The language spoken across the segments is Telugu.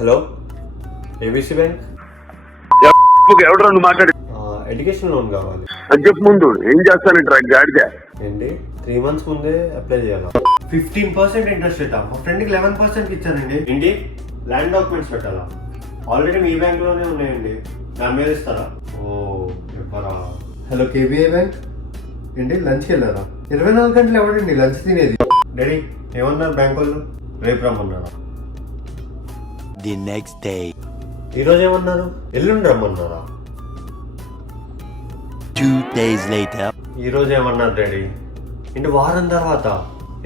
Hello, ABC bank. ఎవడరా నువ్వు మాట్లాడి? ఎడ్యుకేషన్ లోన్ కావాలి అని చెప్పు. ముందు ఏం చేస్తానంటే గాడిద ఏంటి 3 months ముందే అప్లై చేయాలా? 15% ఇంట్రెస్ట్ రేటా? మా ఫ్రెండ్కి 11% ఇచ్చానండి. ఏంటి ల్యాండ్ డాక్యుమెంట్స్ పెట్టాలా? ఆల్రెడీ మీ బ్యాంక్ లోనే ఉన్నాయండి, దాని మీద ఇస్తారా? ఓ చెప్పరా. Hello, KBI bank. ఏంటి లంచ్కి వెళ్ళారా? 24 గంటలు ఎవడండి లంచ్ తినేది? డాడీ ఏమన్నారు బ్యాంక్ వాళ్ళు? రేపు రమ్మన్నారా? The next day. ఈరోజు ఏమన్నారు? ఎల్లుండి రమ్మన్నారా? 2 days later. ఈరోజు ఏమన్నారు డాడీ? ఏంటి వారం తర్వాత?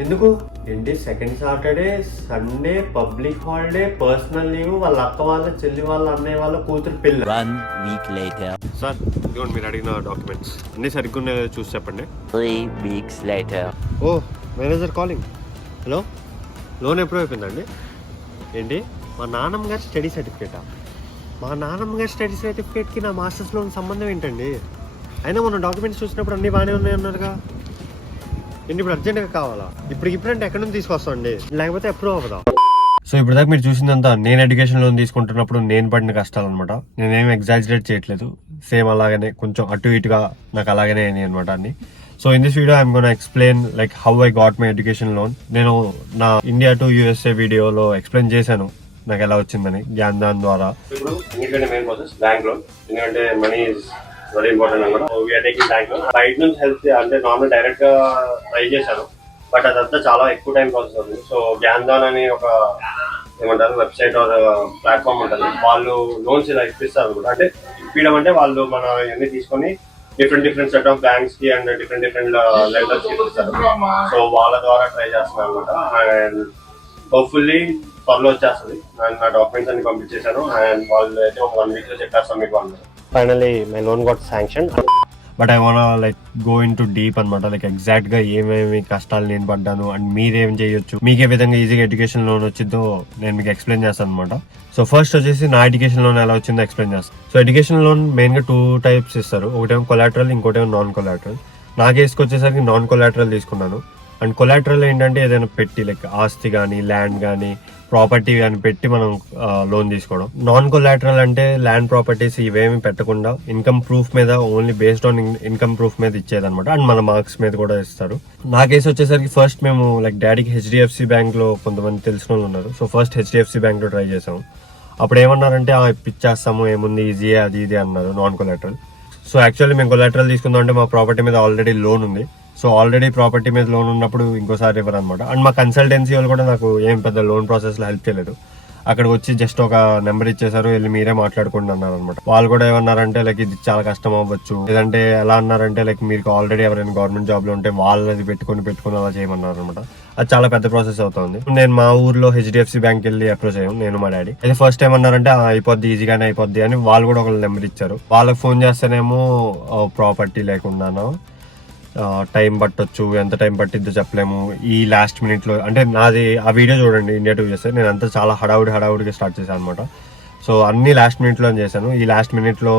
ఎందుకు? ఏంటి second Saturday Sunday public holiday, personal leave, వాళ్ళ అక్క వాళ్ళ చెల్లి వాళ్ళ అన్నయ్య వాళ్ళ కూతురు పెళ్ళి. 1 week later. సార్ ఇదిగోండి మీరు అడిగిన డాక్యుమెంట్స్ అన్నీ సరిగ్గా చూసి చెప్పండి. 3 weeks later. ఓ మేనేజర్ కాలింగ్. హలో, లోన్ ఎప్పుడు అయిపోయిందండి? ఏంటి మా నాన్నమ్మ గారి స్టడీ సర్టిఫికేటా? మా నాన్నమ్మ గారి స్టడీ సర్టిఫికేట్కి నా మాస్టర్స్ లోన్ సంబంధం ఏంటండి? అయినా మనం డాక్యుమెంట్స్ చూసినప్పుడు అన్నీ బాగానే ఉన్నాయన్నారుగా. ఏంటి ఇప్పుడు అర్జెంట్గా కావాలా? ఇప్పుడంటే ఎక్కడి నుంచి తీసుకొస్తాండి, లేకపోతే అప్రూవ్ అవ్వదా? సో ఇప్పుడు దాకా మీరు చూసిందంతా నేను ఎడ్యుకేషన్ లోన్ తీసుకుంటున్నప్పుడు నేను పడిన కష్టాలు అనమాట. నేనేం ఎగ్జాజరేట్ చేయట్లేదు, సేమ్ అలాగనే కొంచెం అటు ఇటుగా నాకు అలాగనే అయినాయి అనమాట అన్ని. So in this video I'm gonna explain like how I got my education loan. నేను నా ఇండియా టు యూఎస్ఏ వీడియోలో ఎక్స్ప్లెయిన్ చేశాను నాకు ఎలా వచ్చిందని జ్ఞాన్ ద్వారా. ఇప్పుడు ఎందుకంటే మెయిన్ ప్రాసెస్ బ్యాంక్ లోన్, ఎందుకంటే మనీ ఇస్ వెరీ ఇంపార్టెంట్ అనమాట. We're taking bank loan. బయట నుంచి హెల్ప్ అంటే నార్మల్ డైరెక్ట్ గా ట్రై చేశాను, బట్ అదంతా చాలా ఎక్కువ టైం ప్రాసెస్ అవుతుంది. సో జ్ఞాన్ అని ఒక ఏమంటారు వెబ్సైట్ ఆర్ ప్లాట్ఫామ్ ఉంటుంది, వాళ్ళు లోన్స్ ఇలా ఇప్పిస్తారు అనమాట. అంటే ఇప్పించడం అంటే వాళ్ళు మన ఇవన్నీ తీసుకొని డిఫరెంట్ సెట్ ఆఫ్ బ్యాంక్స్ కి అండ్ డిఫరెంట్ లెండర్స్ కి ఇస్తారు. సో వాళ్ళ ద్వారా ట్రై చేస్తున్నాను అనమాట. అండ్ హోప్ఫుల్లీ త్వరలో వచ్చేస్తుంది. అండ్ నా డాక్యుమెంట్స్ అన్ని పంపించేశాను అండ్ వాళ్ళు అయితే ఒక 1 week లో చెప్పేస్తాం మీకు అన్నారు. Finally my loan got sanction. But I want like go in to deep అనమాట. లైక్ ఎగ్జాక్ట్ గా ఏమేమి కష్టాలు నేను పడ్డాను అండ్ మీరేం చేయొచ్చు, మీకు ఏ విధంగా ఈజీగా ఎడ్యుకేషన్ లోన్ వచ్చిందో నేను మీకు ఎక్స్ప్లెయిన్ చేస్తాను అనమాట. సో ఫస్ట్ వచ్చేసి నా ఎడ్యుకేషన్ లోన్ ఎలా వచ్చిందో ఎక్స్ప్లెయిన్ చేస్తాను. సో ఎడ్యుకేషన్ లోన్ మెయిన్ గా 2 types ఇస్తారు, ఒకటేమో కొలాటరల్, ఇంకోటేమో నాన్ కొలాటరల్. నా కేసుకి వచ్చేసరికి నాన్ కొలాటరల్ తీసుకున్నాను. అండ్ కొలాటరల్ ఏంటంటే ఏదైనా పెట్టి లైక్ ఆస్తి కానీ ల్యాండ్ కానీ ప్రాపర్టీ అని పెట్టి మనం లోన్ తీసుకోవడం. నాన్ కొలాటరల్ అంటే ల్యాండ్ ప్రాపర్టీస్ ఇవేమి పెట్టకుండా ఇన్కమ్ ప్రూఫ్ మీద only based on income proof మీద ఇచ్చేదన్నమాట. అండ్ మన మార్క్స్ మీద కూడా ఇస్తారు. నా కేసు వచ్చేసరికి ఫస్ట్ మేము లైక్ డాడీకి హెచ్డిఎఫ్సి బ్యాంక్ లో కొంతమంది తెలిసిన వాళ్ళు ఉన్నారు. సో ఫస్ట్ హెచ్డిఎఫ్సి బ్యాంక్ లో ట్రై చేసాము. అప్పుడు ఏమన్నారంటే ఇప్పించేస్తాము, ఏముంది ఈజీయే అది ఇది అన్నారు నాన్ కొలాటరల్. సో యాక్చువల్లీ మేము కొలాటరల్ తీసుకుందాం అంటే మా ప్రాపర్టీ మీద ఆల్రెడీ లోన్ ఉంది. సో ఆల్రెడీ ప్రాపర్టీ మీద లోన్ ఉన్నప్పుడు ఇంకోసారి ఇవ్వరు అనమాట. అండ్ మా కన్సల్టెన్సీ వాళ్ళు కూడా నాకు ఏం పెద్ద లోన్ ప్రాసెస్లో హెల్ప్ చేయలేదు. అక్కడికి వచ్చి జస్ట్ ఒక నెంబర్ ఇచ్చేసారు, వెళ్ళి మీరే మాట్లాడుకోండి అన్నారు అనమాట. వాళ్ళు కూడా ఏమన్నారంటే లైక్ ఇది చాలా కష్టం అవ్వచ్చు, లేదంటే ఎలా అన్నారంటే లైక్ మీకు ఆల్రెడీ ఎవరైనా గవర్నమెంట్ జాబ్ లో ఉంటే వాళ్ళది పెట్టుకుని అలా చేయమన్నారు అనమాట. అది చాలా పెద్ద ప్రాసెస్ అవుతుంది. నేను మా ఊర్లో హెచ్డిఎఫ్సి బ్యాంక్ వెళ్ళి అప్రోచ్ అయ్యాం, నేను మా డాడీ. అయితే ఫస్ట్ టైం అన్నారంటే అయిపోద్ది, ఈజీగానే అయిపోద్ది అని వాళ్ళు కూడా ఒక నెంబర్ ఇచ్చారు. వాళ్ళకి ఫోన్ చేస్తేనేమో ప్రాపర్టీ లేకుండానో టైం పట్టొచ్చు, ఎంత టైం పట్టిద్దో చెప్పలేము, ఈ లాస్ట్ మినిట్ లో. అంటే నాది ఆ వీడియో చూడండి ఇండియా టు యూఎస్ఏ, నేను అంతా చాలా హడావుడిగా స్టార్ట్ చేశాను అనమాట. సో అన్ని లాస్ట్ మినిట్ లో చేశాను. ఈ లాస్ట్ మినిట్ లో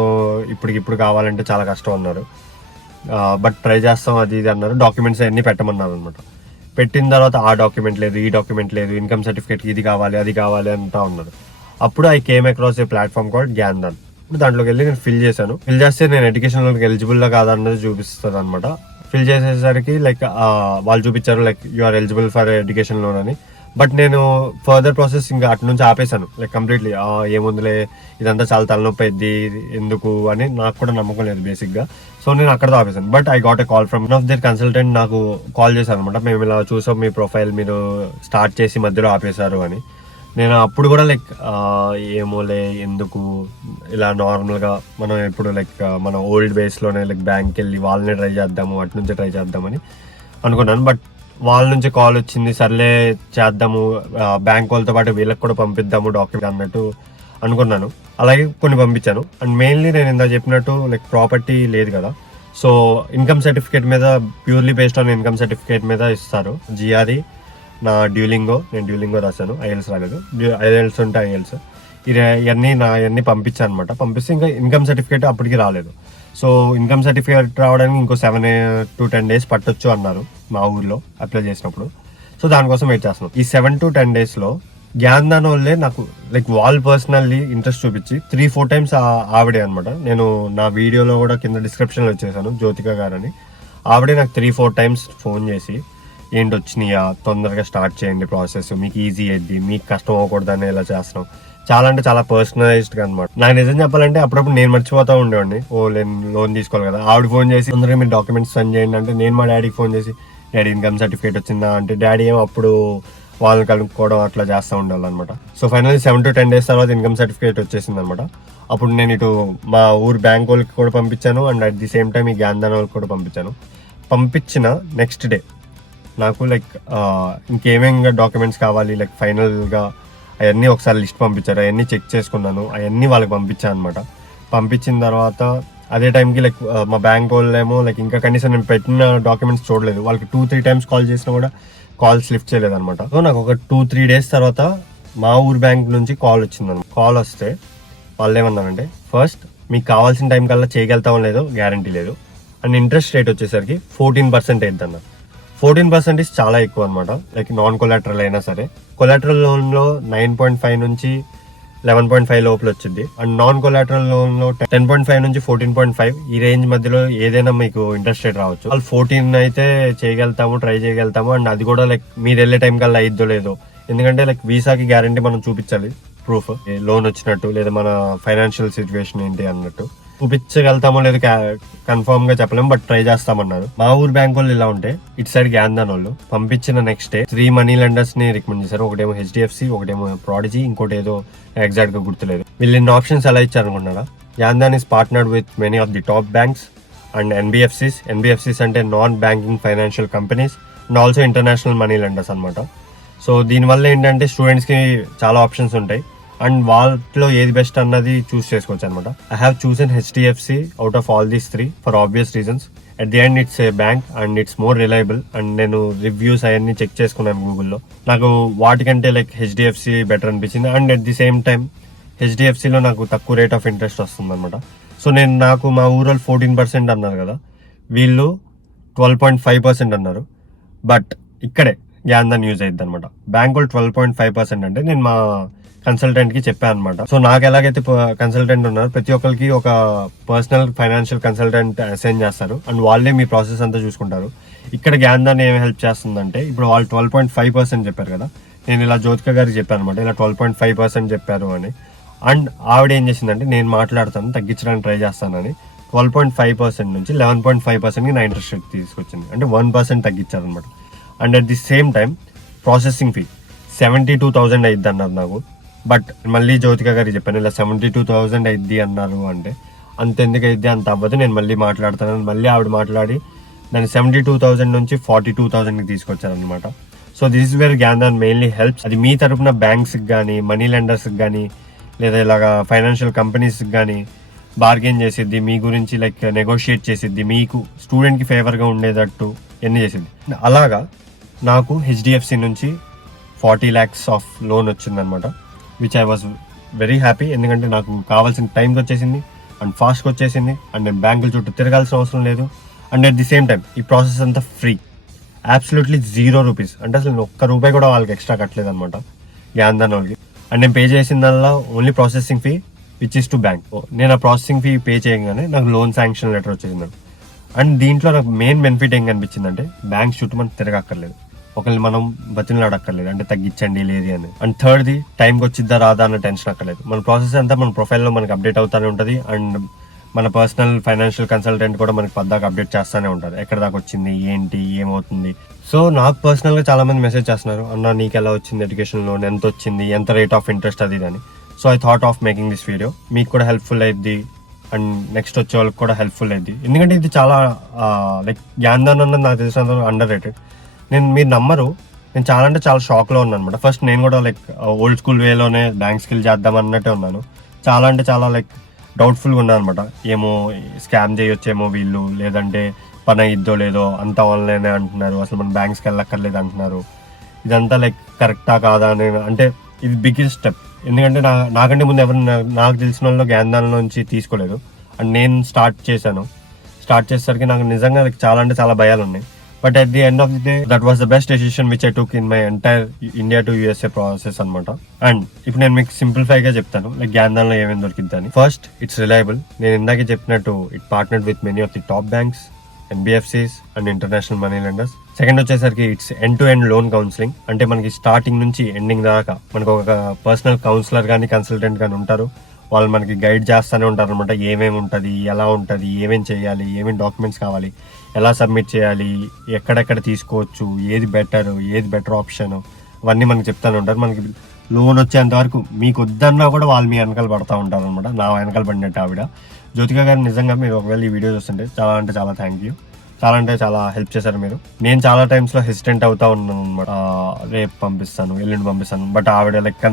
ఇప్పుడు కావాలంటే చాలా కష్టం అన్నారు, బట్ ట్రై చేస్తాం అది ఇది అన్నారు. డాక్యుమెంట్స్ అన్ని పెట్టమన్నారు అనమాట. పెట్టిన తర్వాత ఆ డాక్యుమెంట్ లేదు, ఈ డాక్యుమెంట్ లేదు, ఇన్కమ్ సర్టిఫికేట్ ఇది కావాలి అది కావాలి అంటా ఉన్నారు. అప్పుడు I came across a platform called Gyan. దాంట్లోకి వెళ్ళి నేను ఫిల్ చేశాను. ఫిల్ చేస్తే నేను ఎడ్యుకేషన్ లోన్కి ఎలిజిబుల్ కాదన్నది చూపిస్తుంది అనమాట. ఫిల్ చేసేసరికి లైక్ వాళ్ళు చూపించారు like you are eligible for education loan అని. బట్ నేను ఫర్దర్ ప్రాసెస్ ఇంకా అటు నుంచి ఆపేశాను లైక్ కంప్లీట్లీ. ఏముందిలే ఇదంతా చాలా తలనొప్పి అయింది ఎందుకు అని నాకు కూడా నమ్మకం లేదు బేసిక్ గా. సో నేను అక్కడతో ఆపేశాను. But I got a call from one of their consultant. నాకు కాల్ చేశాను అనమాట, మేము ఇలా చూసాం మీ ప్రొఫైల్, మీరు స్టార్ట్ చేసి మధ్యలో ఆపేశారు అని. నేను అప్పుడు కూడా లైక్ ఏమోలే ఎందుకు ఇలా నార్మల్గా మనం ఎప్పుడు లైక్ మన ఓల్డ్ వేస్లోనే లైక్ బ్యాంక్కి వెళ్ళి వాళ్ళనే ట్రై చేద్దాము, అటు నుంచే ట్రై చేద్దామని అనుకున్నాను. బట్ వాళ్ళ నుంచి కాల్ వచ్చింది, సర్లే చేద్దాము, బ్యాంక్ వాళ్ళతో పాటు వీళ్ళకి కూడా పంపిద్దాము డాక్యుమెంట్ అన్నట్టు అనుకున్నాను. అలాగే కొన్ని పంపించాను. అండ్ మెయిన్లీ నేను ఇందాక చెప్పినట్టు లైక్ ప్రాపర్టీ లేదు కదా, సో ఇన్కమ్ సర్టిఫికేట్ మీద purely based on income certificate మీద ఇస్తారు. జిఆర్ఈ, నా నేను డ్యూలింగో రాశాను, ఐఎల్స్ రాలేదు. ఐఎల్స్ ఉంటే ఐఎల్స్ ఇవన్నీ పంపించాను అనమాట. పంపిస్తే ఇంకా ఇన్కమ్ సర్టిఫికేట్ అప్పటికి రాలేదు. సో ఇన్కమ్ సర్టిఫికేట్ రావడానికి ఇంకో 7 to 10 days పట్టొచ్చు అన్నారు మా ఊర్లో అప్లై చేసినప్పుడు. సో దానికోసం వెయిట్ చేస్తున్నాం. ఈ 7 to 10 days లో జ్ఞానదాన్ వాళ్ళే నాకు లైక్ వాళ్ళు పర్సనల్లీ ఇంట్రెస్ట్ చూపించి 3-4 టైమ్స్ ఆవిడే అనమాట. నేను నా వీడియోలో కూడా కింద డిస్క్రిప్షన్లో వచ్చేసాను, జ్యోతిక గారని. ఆవిడే నాకు 3-4 టైమ్స్ ఫోన్ చేసి ఏంటి వచ్చినాయా, తొందరగా స్టార్ట్ చేయండి ప్రాసెస్, మీకు ఈజీ అయ్యింది, మీకు కష్టం అవ్వకూడదని ఇలా చేస్తున్నాం. చాలా అంటే చాలా పర్సనలైజ్డ్గా అనమాట. నాకు నిజం చెప్పాలంటే అప్పుడప్పుడు నేను మర్చిపోతా ఉండేవాడిని, లోన్ తీసుకోవాలి కదా. ఆవిడ ఫోన్ చేసి తొందరగా మీరు డాక్యుమెంట్స్ సెండ్ చేయండి అంటే నేను మా డాడీకి ఫోన్ చేసి డాడీ ఇన్కమ్ సర్టిఫికేట్ వచ్చిందా అంటే డాడీ ఏమో అప్పుడు వాళ్ళని కనుక్కోవడం అట్లా చేస్తూ ఉండాలి అనమాట. సో ఫైనల్లీ 7 to 10 days తర్వాత ఇన్కమ్ సర్టిఫికేట్ వచ్చేసింది అనమాట. అప్పుడు నేను ఇటు మా ఊరు బ్యాంక్ వాళ్ళకి కూడా పంపించాను and at the same time ఈ జ్ఞానదాన్ వాళ్ళకి కూడా పంపించాను. పంపించిన నెక్స్ట్ డే నాకు లైక్ ఇంకేమేమి డాక్యుమెంట్స్ కావాలి లైక్ ఫైనల్గా అవన్నీ ఒకసారి లిస్ట్ పంపించారు. అవన్నీ చెక్ చేసుకున్నాను, అవన్నీ వాళ్ళకి పంపించాను అనమాట. పంపించిన తర్వాత అదే టైంకి లైక్ మా బ్యాంక్ వాళ్ళేమో లైక్ ఇంకా కనీసం నేను పెట్టిన డాక్యుమెంట్స్ చూడలేదు. వాళ్ళకి 2-3 టైమ్స్ కాల్ చేసినా కూడా కాల్స్ లిఫ్ట్ చేయలేదు అనమాట. సో నాకు ఒక 2-3 days తర్వాత మా ఊరు బ్యాంక్ నుంచి కాల్ వచ్చిందన్నమాట. కాల్ వస్తే వాళ్ళు ఏమన్నారంటే ఫస్ట్ మీకు కావాల్సిన టైం కల్లా చేయగలుగుతామో లేదో గ్యారంటీ లేదు అండ్ ఇంట్రెస్ట్ రేట్ వచ్చేసరికి 14% అయిందన్న. 14% ఇస్ చాలా ఎక్కువ అనమాట. లైక్ నాన్ కొలాటరల్ అయినా సరే. కొలాటరల్ లోన్లో 9.5 నుంచి 11.5 లోపల వచ్చింది అండ్ నాన్ కొలాటరల్ లోన్ లో 10.5 నుంచి 14.5 ఈ రేంజ్ మధ్యలో ఏదైనా మీకు ఇంట్రెస్ట్ రేట్ రావచ్చు. వాళ్ళు 14 అయితే చేయగలుగుతాము, ట్రై చేయగలుగుతాము అండ్ అది కూడా లైక్ మీరు వెళ్ళే టైం కల్లా అయిద్దో లేదో. ఎందుకంటే లైక్ వీసాకి గ్యారంటీ మనం చూపించాలి, ప్రూఫ్ లోన్ వచ్చినట్టు లేదా మన ఫైనాన్షియల్ సిచ్యువేషన్ ఏంటి అన్నట్టు చూపించగలుగుతామో లేదు కన్ఫర్మ్ గా చెప్పలేము, బట్ ట్రై చేస్తామన్నారు. మా ఊరు బ్యాంక్ వాళ్ళు ఇలా ఉంటే ఇటు సైడ్ జ్ఞానదాన్ వాళ్ళు పంపించిన నెక్స్ట్ డే 3 మనీ లెండర్స్ ని రికమెండ్ చేశారు. ఒకటేమో HDFC, ఒకటేమో ప్రాడిజీ, ఇంకోటి ఏదో ఎగ్జాక్ట్ గా గుర్తులేదు. వీళ్ళు ఇన్ని ఆప్షన్స్ ఎలా ఇచ్చారనుకున్నారా? Gyandhan is partnered with many of the top banks and NBFCs అంటే non banking financial companies and also international money lenders అనమాట. సో దీనివల్ల ఏంటంటే స్టూడెంట్స్ కి చాలా ఆప్షన్స్ ఉంటాయి అండ్ వాటిలో ఏది బెస్ట్ అన్నది చూస్ చేసుకోవచ్చు అనమాట. I have chosen HDFC out of all these 3 for obvious reasons. At the end it's a bank and it's more reliable and నేను రివ్యూస్ అవన్నీ చెక్ చేసుకున్నాను గూగుల్లో. నాకు వాటికంటే లైక్ HDFC బెటర్ అనిపించింది and at the same time HDFCలో నాకు తక్కువ రేట్ ఆఫ్ ఇంట్రెస్ట్ వస్తుంది అనమాట. సో నాకు మా ఊరు 14% అన్నారు కదా, వీళ్ళు 12.5% అన్నారు. బట్ ఇక్కడే జ్ఞానదాన్ యూజ్ అయ్యింది అనమాట. బ్యాంక్ వాళ్ళు 12.5% అంటే నేను మా కన్సల్టెంట్ కి చెప్పాను అనమాట. సో నాకు ఎలాగైతే కన్సల్టెంట్ ఉన్నారు ప్రతి ఒక్కరికి ఒక పర్సనల్ ఫైనాన్షియల్ కన్సల్టెంట్ అసైన్ చేస్తారు అండ్ వాళ్ళే మీ ప్రాసెస్ అంతా చూసుకుంటారు. ఇక్కడ జ్ఞానదాన్ ఏం హెల్ప్ చేస్తుందంటే ఇప్పుడు వాళ్ళు 12.5% చెప్పారు కదా, నేను ఇలా జ్యోతిక గారికి చెప్పాను అనమాట ఇలా 12.5% చెప్పారు అని. అండ్ ఆవిడ ఏం చేసిందంటే నేను మాట్లాడతాను తగ్గించడానికి ట్రై చేస్తానని 12.5% నుంచి 11.5%కి నా ఇంట్రెస్ట్ రేట్ తీసుకొచ్చింది. అంటే 1% తగ్గించారు అనమాట. And at the same time processing fee 72,000 అయింది అన్నారు నాకు. బట్ మళ్ళీ జ్యోతిక గారికి చెప్పాను ఇలా 72,000 అయింది అన్నారు అంటే అంతెందుకు అయింది, అంత అవ్వదు, నేను మళ్ళీ మాట్లాడతాను. మళ్ళీ ఆవిడ మాట్లాడి దాన్ని 72,000 నుంచి 42,000కి తీసుకొచ్చారనమాట. So this is where Gyandhan mainly helps. అది మీ తరపున బ్యాంక్స్కి కానీ మనీ లెండర్స్కి కానీ లేదా ఇలాగా ఫైనాన్షియల్ కంపెనీస్కి కానీ బార్గెన్ చేసిద్ది, మీ గురించి లైక్ నెగోషియేట్ చేసిద్ది, మీకు స్టూడెంట్కి ఫేవర్గా ఉండేటట్టు ఎన్ని చేసిద్ది. అలాగా నాకు HDFC నుంచి 40 lakhs ఆఫ్ లోన్ వచ్చిందనమాట. Which I was very happy. ఎందుకంటే నాకు కావాల్సిన టైంకి వచ్చేసింది అండ్ ఫాస్ట్గా వచ్చేసింది అండ్ నేను బ్యాంకుల చుట్టూ తిరగాల్సిన అవసరం లేదు. And at the same time ఈ ప్రాసెస్ అంతా ఫ్రీ, అబ్సల్యూట్లీ 0 రూపీస్. అంటే అసలు నేను ₹1 కూడా వాళ్ళకి ఎక్స్ట్రా కట్టలేదు అనమాట జ్ఞానదాన్ వాళ్ళకి. అండ్ నేను పే చేసిందల్లా only processing fee which is to bank. నేను ఆ ప్రాసెసింగ్ ఫీ పే చేయగానే నాకు లోన్ శాంక్షన్ లెటర్ వచ్చేసింది. అండ్ దీంట్లో నాకు మెయిన్ బెనిఫిట్ ఏం కనిపించిందంటే బ్యాంక్ చుట్టూ మనం తిరగక్కర్లేదు, ఒకరిని మనం బతిలాడక్కర్లేదు అంటే తగ్గించండి లేదు అని. అండ్ థర్డ్ది టైంకి వచ్చిద్దా రాదా అన్న టెన్షన్ అక్కర్లేదు. మన ప్రాసెస్ అంతా మన ప్రొఫైల్లో మనకి అప్డేట్ అవుతానే ఉంటుంది అండ్ మన పర్సనల్ ఫైనాన్షియల్ కన్సల్టెంట్ కూడా మనకి పద్దాక అప్డేట్ చేస్తూనే ఉంటారు ఎక్కడ దాకా వచ్చింది ఏంటి ఏమవుతుంది. సో నాకు పర్సనల్గా చాలా మంది మెసేజ్ చేస్తున్నారు అన్న నీకు ఎలా వచ్చింది ఎడ్యుకేషన్ లోన్, ఎంత వచ్చింది, ఎంత రేట్ ఆఫ్ ఇంట్రెస్ట్ అది అని. So I thought of making this video. మీకు కూడా హెల్ప్ఫుల్ అయ్యింది అండ్ నెక్స్ట్ వచ్చే వాళ్ళకి కూడా హెల్ప్ఫుల్ అయ్యింది. ఎందుకంటే ఇది చాలా లైక్ జ్ఞానదాన్ అన్నది నాకు తెలిసినంత అండర్ రేటెడ్. మీరు నమ్మరు, నేను చాలా అంటే చాలా షాక్లో ఉన్నాను అనమాట. ఫస్ట్ నేను కూడా లైక్ ఓల్డ్ స్కూల్ వేలోనే బ్యాంక్ స్కిల్ చేద్దాం అన్నట్టే ఉన్నాను. చాలా అంటే చాలా లైక్ డౌట్ఫుల్గా ఉన్నాను అనమాట. ఏమో స్కామ్ చేయొచ్చేమో వీళ్ళు, లేదంటే పని అయిద్దో లేదో, అంతా ఆన్లైనే అంటున్నారు, అసలు మనం బ్యాంక్స్కి వెళ్ళక్కర్లేదు అంటున్నారు. ఇదంతా లైక్ కరెక్టా కాదా అని. అంటే ఇది బిగ్గెస్ట్ స్టెప్. ఎందుకంటే నాకంటే ముందు ఎవరు నాకు తెలిసిన వాళ్ళు జ్ఞానదాన్ నుంచి తీసుకోలేదు అండ్ నేను స్టార్ట్ చేసేసరికి నాకు నిజంగా చాలా అంటే చాలా భయాలు ఉన్నాయి. But at the end of the day that was the best decision which I took in my entire India to USA process అనమాట. అండ్ ఇప్పుడు నేను మీకు సింప్లిఫై గా చెప్తాను లైక్ గ్యాన్దాన్లో ఏమేమి దొరికిద్దని. First, it's reliable. నేను ఇందాకే చెప్పినట్టు it partnered with many of the top banks, NBFCs and international money lenders. Second వచ్చేసరికి it's end to end loan counselling. అంటే మనకి స్టార్టింగ్ నుంచి ఎండింగ్ దాకా మనకు ఒక పర్సనల్ కౌన్సిలర్ కానీ కన్సల్టెంట్ కానీ ఉంటారు. వాళ్ళు మనకి గైడ్ చేస్తూనే ఉంటారు అనమాట. ఏమేమి ఉంటుంది, ఎలా ఉంటుంది, ఏమేమి చేయాలి, ఏమేమి డాక్యుమెంట్స్ కావాలి, ఎలా సబ్మిట్ చేయాలి, ఎక్కడెక్కడ తీసుకోవచ్చు, ఏది బెటర్ ఆప్షన్, అవన్నీ మనకి చెప్తానే ఉంటారు. మనకి లోన్ వచ్చేంత వరకు మీకు వద్దన్నా కూడా వాళ్ళు మీ వెనకాల పడతా ఉంటారు అనమాట. నా వెనకాల పడినట్టు ఆవిడ జ్యోతిక గారు. నిజంగా మీరు ఒకవేళ ఈ వీడియో చూస్తుంటే చాలా అంటే చాలా థ్యాంక్ యూ. చాలా అంటే చాలా హెల్ప్ చేశారు మీరు. నేను చాలా టైమ్స్ లో హెసిటెంట్ అవుతా ఉన్నాను అనమాట. రేపు పంపిస్తాను, ఎల్లుండి పంపిస్తాను. బట్ ఆవిడ లైక్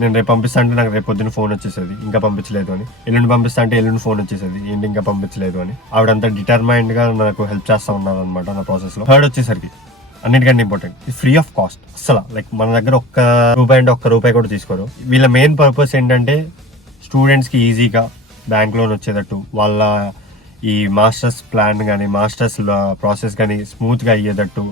నేను రేపు పంపిస్తా అంటే నాకు రేపు పొద్దున్న ఫోన్ వచ్చేసేది ఇంకా పంపించలేదు అని. ఎల్లుండి పంపిస్తా అంటే ఎల్లుండి ఫోన్ వచ్చేసేది ఏంటి ఇంకా పంపించలేదు అని. ఆవిడంతా డిటర్మైండ్ గా నాకు హెల్ప్ చేస్తా ఉన్నారు అనమాట నా ప్రాసెస్ లో. థర్డ్ వచ్చేసరికి అన్నిటికంటే ఇంపార్టెంట్, ఫ్రీ ఆఫ్ కాస్ట్. అసలు లైక్ మన దగ్గర ఒక్క రూపాయి కూడా తీసుకోరు. వీళ్ళ మెయిన్ పర్పస్ ఏంటంటే స్టూడెంట్స్ కి ఈజీగా బ్యాంక్ లోన్ వచ్చేటట్టు, వాళ్ళ ఈ మాస్టర్స్ ప్లాన్ కానీ మాస్టర్స్ ప్రాసెస్ కానీ స్మూత్గా అయ్యేటట్టు,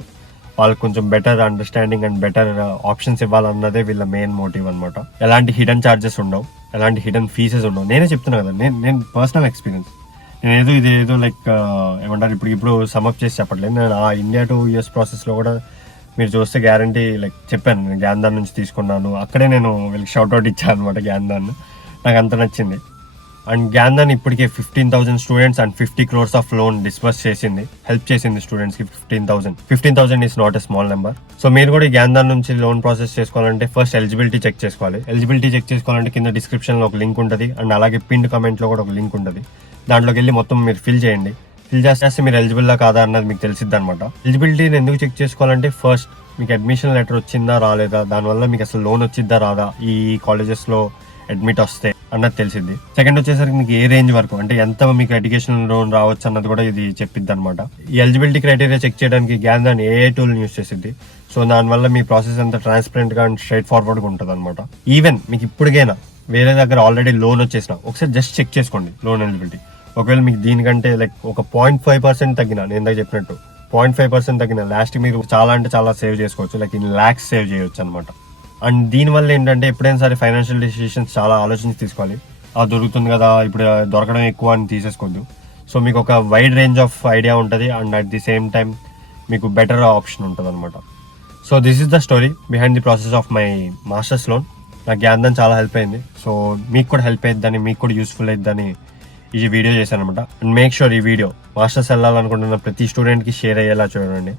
వాళ్ళకి కొంచెం better understanding and better options ఇవ్వాలన్నదే వీళ్ళ మెయిన్ మోటివ్ అనమాట. ఎలాంటి హిడెన్ ఛార్జెస్ ఉండవు, ఎలాంటి హిడెన్ ఫీజెస్ ఉండవు. నేనే చెప్తున్నా కదా, నేను పర్సనల్ ఎక్స్పీరియన్స్. నేనేదో ఇదేదో లైక్ ఏమంటారు ఇప్పుడు సమప్ చేసి చెప్పట్లేదు. నేను ఆ ఇండియా టు యూఎస్ ప్రాసెస్లో కూడా మీరు చూస్తే గ్యారంటీ లైక్ చెప్పాను, నేను గ్యాన్దాన్ నుంచి తీసుకున్నాను. అక్కడే నేను వీళ్ళకి షౌట్అవుట్ ఇచ్చాను అనమాట. గ్యాన్దాన్ నాకు అంత నచ్చింది. అండ్ గ్యాన్దాన్ ఇప్పటికే 15,000 students and 50 crores of loan disburse చేసింది, హెల్ప్ చేసింది స్టూడెంట్స్ కి. 15,000 is not a small number. So మీరు కూడా ఈ గ్యాన్దాన్ నుంచి లోన్ ప్రాసెస్ చేసుకోవాలంటే ఫస్ట్ ఎలిజిబిలిటీ చెక్ చేసుకోవాలి. ఎలిజిబిలిటీ చెక్ చేసుకోవాలంటే కింద డిస్క్రిప్షన్ లో ఒక లింక్ ఉంటుంది అండ్ అలాగే పిన్డ్ కమెంట్ లో కూడా ఒక లింక్ ఉంటుంది. దాంట్లోకి వెళ్ళి మొత్తం మీరు ఫిల్ చేయండి. ఫిల్ చేస్తే మీరు ఎలిజిబుల్ లా కాదా అన్నది మీకు తెలిసిద్ది అనమాట. ఎలిజిబిలిటీని ఎందుకు చెక్ చేసుకోవాలంటే ఫస్ట్ మీకు అడ్మిషన్ లెటర్ వచ్చిందా రాలేదా, దానివల్ల మీకు అసలు లోన్ వచ్చిద్దా రాదా, ఈ కాలేజెస్ లో అడ్మిట్ వస్తే అన్నది తెలిసింది. సెకండ్ వచ్చేసరికి మీకు ఏ రేంజ్ వరకు అంటే ఎంత మీకు ఎడ్యుకేషనల్ లోన్ రావచ్చు అన్నది కూడా ఇది చెప్పిద్ది అనమాట. ఈ ఎలిజిబిలిటీ క్రైటీరియా చెక్ చేయడానికి గ్యాన్దాన్ ఏ టూల్ యూస్ చేసిద్ది. సో దానివల్ల మీ ప్రాసెస్ అంతా ట్రాన్స్పరెంట్ గా అండ్ స్ట్రైట్ ఫార్వర్డ్ గా ఉంటుంది అనమాట. ఈవెన్ మీకు ఇప్పటికైనా వేరే దగ్గర ఆల్రెడీ లోన్ వచ్చేసిన ఒకసారి జస్ట్ చెక్ చేసుకోండి లోన్ ఎలిజిబిలిటీ. ఒకవేళ మీకు దీనికంటే లైక్ ఒక 0.5% తగ్గిన, నేను ఇందాక చెప్పినట్టు 0.5% తగ్గిన లాస్ట్ మీరు చాలా అంటే చాలా సేవ్ చేసుకోవచ్చు. లైక్ ఇన్ లాక్స్ సేవ్ చేయొచ్చు అనమాట. అండ్ దీనివల్ల ఏంటంటే ఎప్పుడైనా సరే ఫైనాన్షియల్ డెసిషన్స్ చాలా ఆలోచించి తీసుకోవాలి. అది దొరుకుతుంది కదా ఇప్పుడు దొరకడం ఎక్కువ అని తీసేసుకోవద్దు. సో మీకు ఒక వైడ్ రేంజ్ ఆఫ్ ఐడియా ఉంటుంది and at the same time మీకు బెటర్ ఆప్షన్ ఉంటుంది అనమాట. So this is the story behind the process of my masters loan. నాకు గ్యాన్దాన్ చాలా హెల్ప్ అయింది. సో మీకు కూడా హెల్ప్ అయ్యిద్దని, మీకు కూడా యూస్ఫుల్ అయిద్దని ఈ వీడియో చేశాను అనమాట. అండ్ మేక్ షూర్ ఈ వీడియో మాస్టర్స్ వెళ్ళాలనుకుంటున్న ప్రతి స్టూడెంట్కి షేర్ అయ్యేలా చూడండి.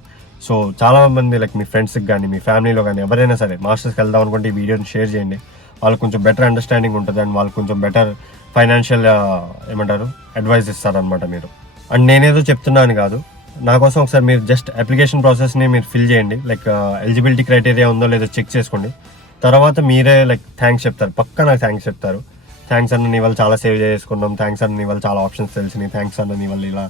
సో చాలా మంది లైక్ మీ ఫ్రెండ్స్కి కానీ మీ ఫ్యామిలీలో కానీ ఎవరైనా సరే మాస్టర్స్కి వెళ్దాం అనుకుంటే ఈ వీడియోని షేర్ చేయండి. వాళ్ళకి కొంచెం బెటర్ అండర్స్టాండింగ్ ఉంటుంది అండ్ వాళ్ళకి కొంచెం బెటర్ ఫైనాన్షియల్ అడ్వైస్ ఇస్తారనమాట మీరు. అండ్ నేనేదో చెప్తున్నాను కాదు, నా కోసం ఒకసారి మీరు జస్ట్ అప్లికేషన్ ప్రాసెస్ని మీరు ఫిల్ చేయండి. లైక్ ఎలిజిబిలిటీ క్రైటీరియా ఉందో లేదో చెక్ చేసుకోండి. తర్వాత మీరే లైక్ థ్యాంక్స్ చెప్తారు, పక్కా నాకు థ్యాంక్స్ చెప్తారు. థ్యాంక్స్ అన్న నీ వల్ల చాలా సేవ్ చేసుకున్నాం, థ్యాంక్స్ అన్న నీ వల్ల చాలా ఆప్షన్స్ తెలిసినాయి, థ్యాంక్స్ అన్న నీ వల్ల ఇలా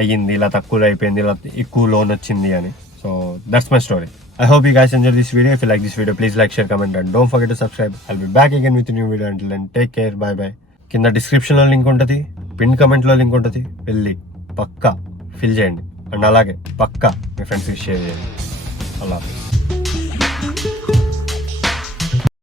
అయ్యింది, ఇలా తక్కువలో అయిపోయింది, ఇలా ఎక్కువ లోన్ వచ్చింది అని. So that's my story. I hope you guys enjoyed this video. If you like this video, please like, share, comment and don't forget to subscribe. I'll be back again with a new video. Until then, take care. Bye bye. కింద డిస్క్రిప్షన్ లో లింక్ ఉంటుంది, పిన్ కమెంట్ లో లింక్ ఉంటుంది. వెళ్ళి పక్కా ఫిల్ చేయండి అండ్ అలాగే పక్కా మీ ఫ్రెండ్స్కి షేర్ చేయండి. అల్లా హాఫీజ్.